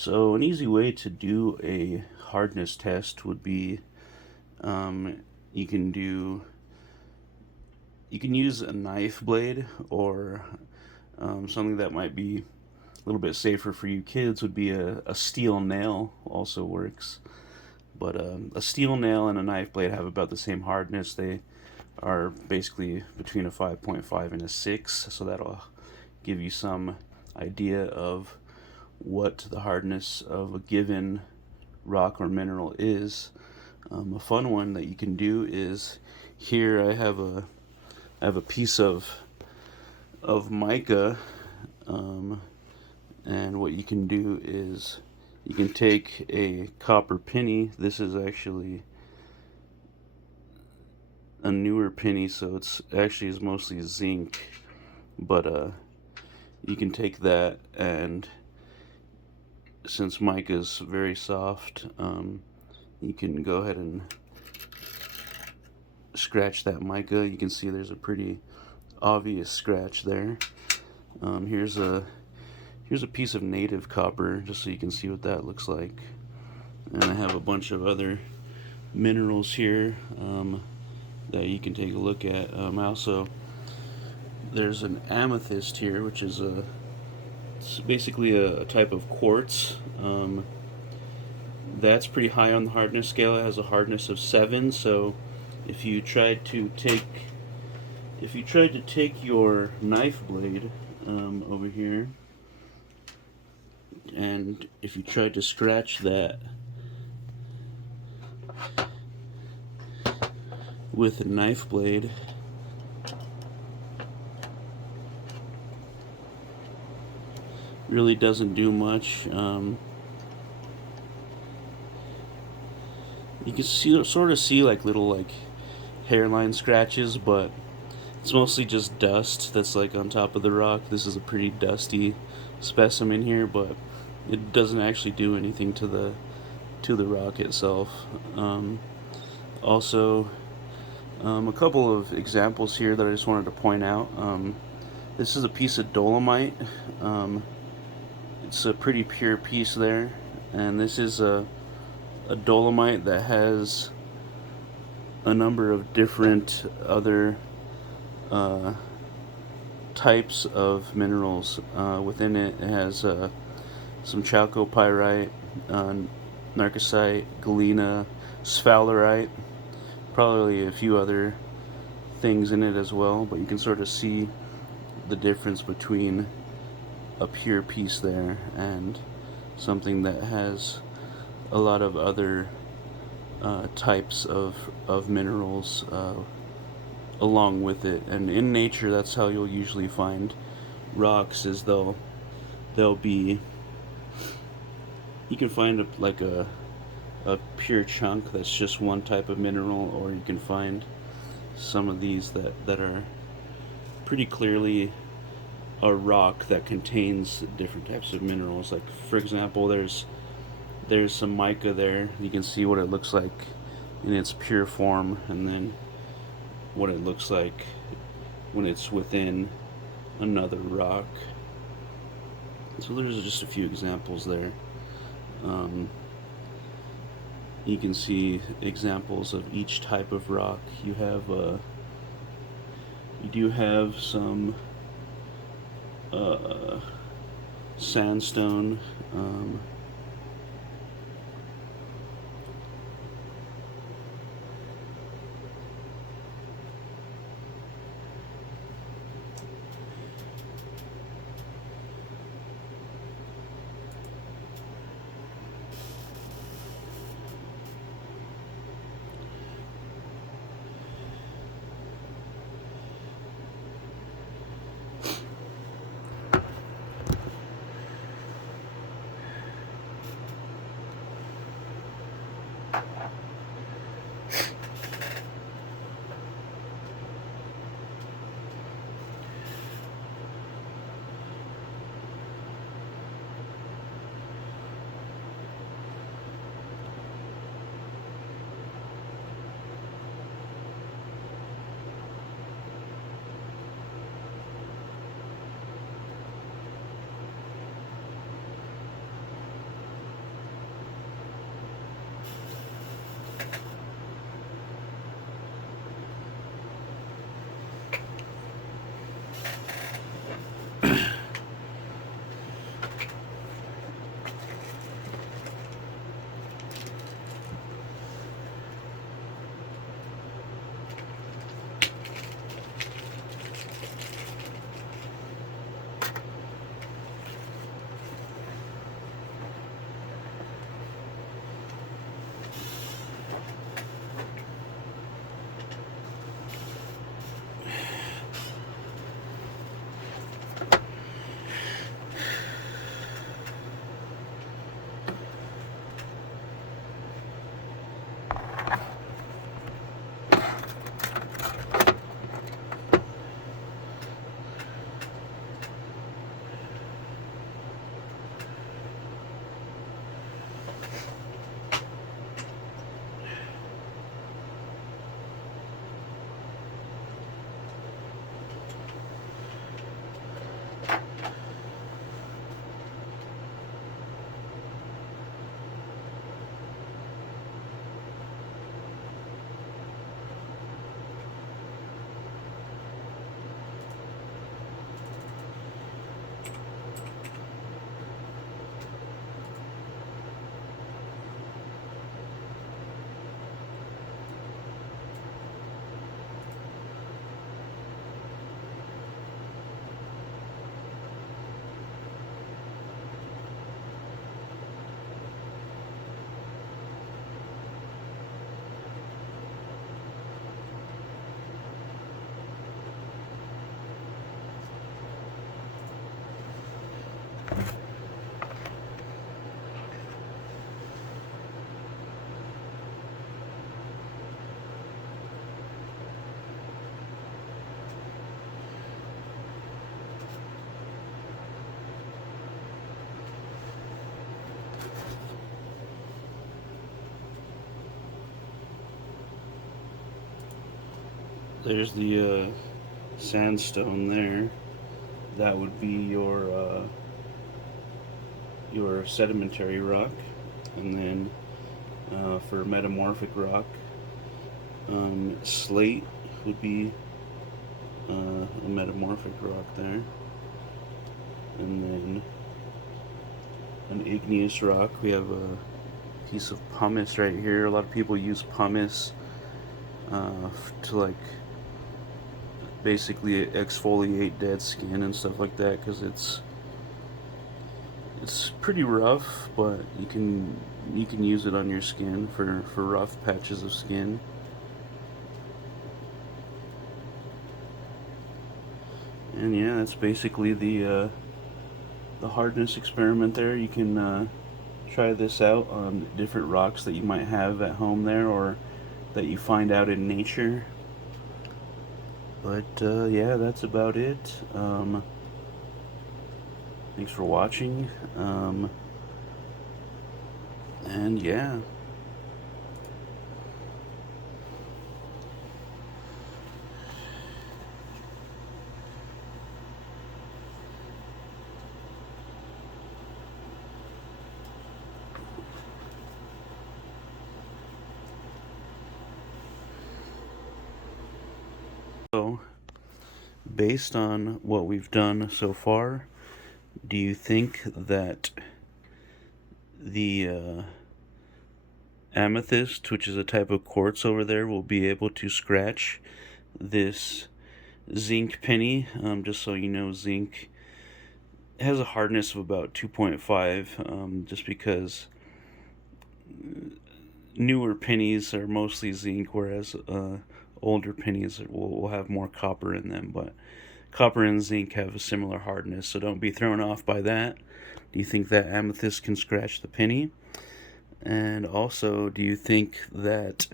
So an easy way to do a hardness test would be um, you can do you can use a knife blade or something that might be a little bit safer for you kids would be a steel nail also works. But a steel nail and a knife blade have about the same hardness. They are basically between a 5.5 and a 6, so that'll give you some idea of what the hardness of a given rock or mineral is. A fun one that you can do is here I have a piece of mica, um, and what you can do is you can take a copper penny. This is actually a newer penny, so it's actually is mostly zinc, but you can take that, and since mica is very soft, you can go ahead and scratch that mica. You can see there's a pretty obvious scratch there. Here's a piece of native copper, just so you can see what that looks like. And I have a bunch of other minerals here that you can take a look at. Also, there's an amethyst here, which is it's basically a type of quartz. That's pretty high on the hardness scale. It has a hardness of 7. So if you tried to take your knife blade over here, and if you tried to scratch that with a knife blade, really doesn't do much. You can sort of see like little like hairline scratches, but it's mostly just dust that's like on top of the rock. This is a pretty dusty specimen here, but it doesn't actually do anything to the rock itself. Also, a couple of examples here that I just wanted to point out. This is a piece of dolomite. It's a pretty pure piece there, and this is a dolomite that has a number of different other types of minerals within it. It has some chalcopyrite, narcosite, galena, sphalerite, probably a few other things in it as well, but you can sort of see the difference between a pure piece there and something that has a lot of other types of minerals along with it. And in nature, that's how you'll usually find rocks, is they'll be, you can find a pure chunk that's just one type of mineral, or you can find some of these that are pretty clearly a rock that contains different types of minerals. Like, for example, there's some mica there. You can see what it looks like in its pure form, and then what it looks like when it's within another rock. So there's just a few examples there. You can see examples of each type of rock. You do have some sandstone. There's the sandstone there. That would be your sedimentary rock, and then for metamorphic rock, slate would be a metamorphic rock there, and then an igneous rock. We have a piece of pumice right here. A lot of people use pumice to like basically exfoliate dead skin and stuff like that, because it's pretty rough, but you can use it on your skin for rough patches of skin. And yeah, that's basically the hardness experiment there. You can try this out on different rocks that you might have at home there, or that you find out in nature. But yeah, that's about it. Thanks for watching. And yeah. So, based on what we've done so far, do you think that the amethyst, which is a type of quartz over there, will be able to scratch this zinc penny? Just so you know, zinc has a hardness of about 2.5, just because newer pennies are mostly zinc, whereas older pennies will have more copper in them. But copper and zinc have a similar hardness, so don't be thrown off by that. Do you think that amethyst can scratch the penny? And also, do you think that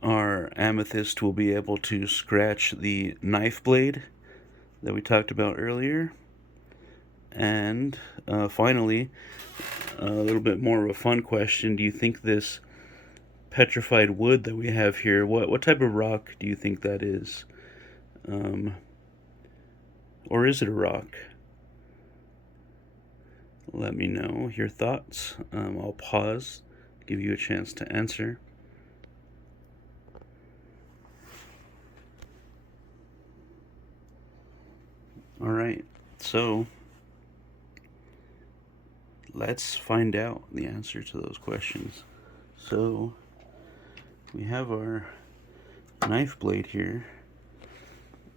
our amethyst will be able to scratch the knife blade that we talked about earlier? And finally, a little bit more of a fun question. Do you think this petrified wood that we have here, what type of rock do you think that is? Or is it a rock? Let me know your thoughts. I'll pause, give you a chance to answer. Alright, so let's find out the answer to those questions. So we have our knife blade here,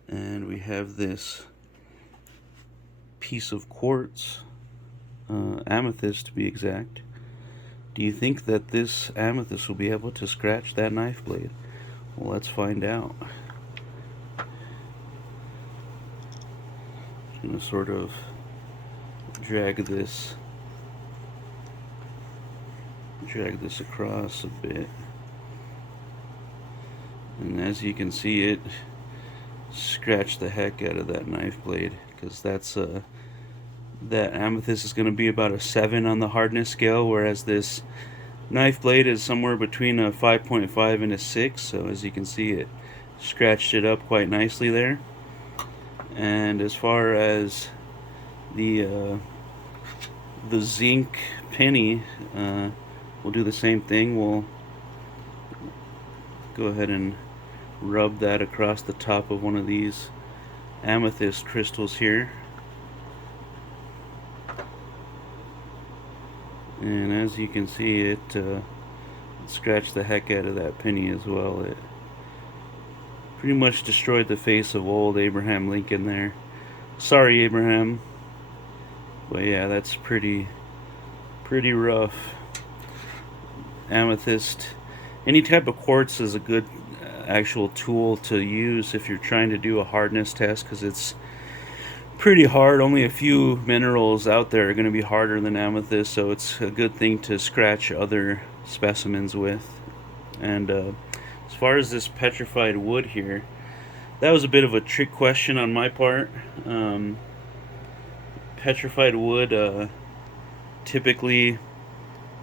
and we have this piece of quartz, amethyst to be exact. Do you think that this amethyst will be able to scratch that knife blade? Well, let's find out. I'm going to sort of drag this across a bit, and as you can see, it scratched the heck out of that knife blade, because that amethyst is going to be about a 7 on the hardness scale, whereas this knife blade is somewhere between a 5.5 and a 6. So as you can see, it scratched it up quite nicely there. And as far as the zinc penny, we'll do the same thing. We'll go ahead and rub that across the top of one of these amethyst crystals here. And as you can see, it scratched the heck out of that penny as well. It pretty much destroyed the face of old Abraham Lincoln there. Sorry, Abraham. But yeah, that's pretty rough. Amethyst, any type of quartz is a good actual tool to use if you're trying to do a hardness test, because it's pretty hard. Only a few minerals out there are going to be harder than amethyst, so it's a good thing to scratch other specimens with. And as far as this petrified wood here, that was a bit of a trick question on my part. Petrified wood typically